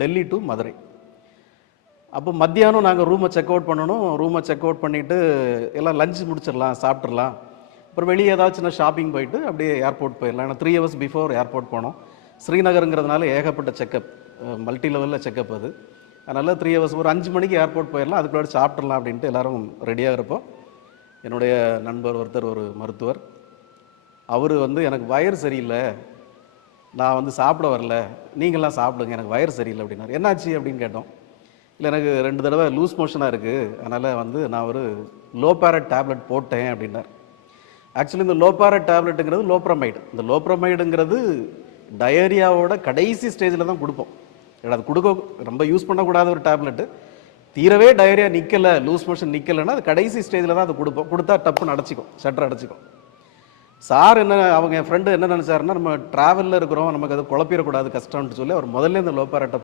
Delhi to Madurai. அப்போ மத்தியானம் நாங்கள் ரூமை செக் அவுட் பண்ணணும். ரூமை செக் அவுட் பண்ணிவிட்டு எல்லாம் லஞ்ச் முடிச்சிடலாம், சாப்பிட்றலாம். அப்புறம் வெளியே ஏதாச்சும் சின்ன ஷாப்பிங் போயிட்டு அப்படியே ஏர்போர்ட் போயிடலாம். ஏன்னா 3 hours பிஃபோர் ஏர்போர்ட் போனோம். ஸ்ரீநகருங்கிறதுனால ஏகப்பட்ட செக்கப், மல்டி லெவலில் செக்கப் அது. அதனால் 3 hours ஒரு 5 மணிக்கு ஏர்போர்ட் போயிடலாம், அதுக்குள்ளாடி சாப்பிட்றலாம் அப்படின்ட்டு எல்லோரும் ரெடியாக இருப்போம். என்னுடைய நண்பர் ஒருத்தர் ஒரு மருத்துவர், அவர் எனக்கு வயிறு சரியில்லை, நான் சாப்பிட வரல, நீங்களாம் சாப்பிடுங்க, எனக்கு வயிறு சரியில்லை அப்படின்னாரு. என்னாச்சு அப்படின்னு கேட்டோம். இல்லை எனக்கு 2 தடவை லூஸ் மோஷனாக இருக்குது, அதனால் நான் ஒரு லோபேரட் டேப்லெட் போட்டேன் அப்படின்னார். ஆக்சுவலி இந்த லோபேரட் டேப்லெட்டுங்கிறது லோப்ரமைடு. இந்த லோப்ரமைடுங்கிறது டயரியாவோட கடைசி ஸ்டேஜில் தான் கொடுப்போம். அது கொடுக்க ரொம்ப யூஸ் பண்ணக்கூடாத ஒரு டேப்லெட்டு. தீரவே டயரியா நிற்கலை, லூஸ் மோஷன் நிற்கலைன்னா அது கடைசி ஸ்டேஜில் தான் அது கொடுப்போம். கொடுத்தா டப்புன்னு அடைச்சிக்கும், ஷட்டர் அடைச்சிக்கும். சார் அவங்க என் ஃப்ரெண்டு என்ன நினச்சாருன்னா, நம்ம ட்ராவலில் இருக்கிறோம், நமக்கு அது குழப்பிடக்கூடாது கஷ்டம்னு சொல்லி அவர் முதல்ல இந்த லோபேரட்டை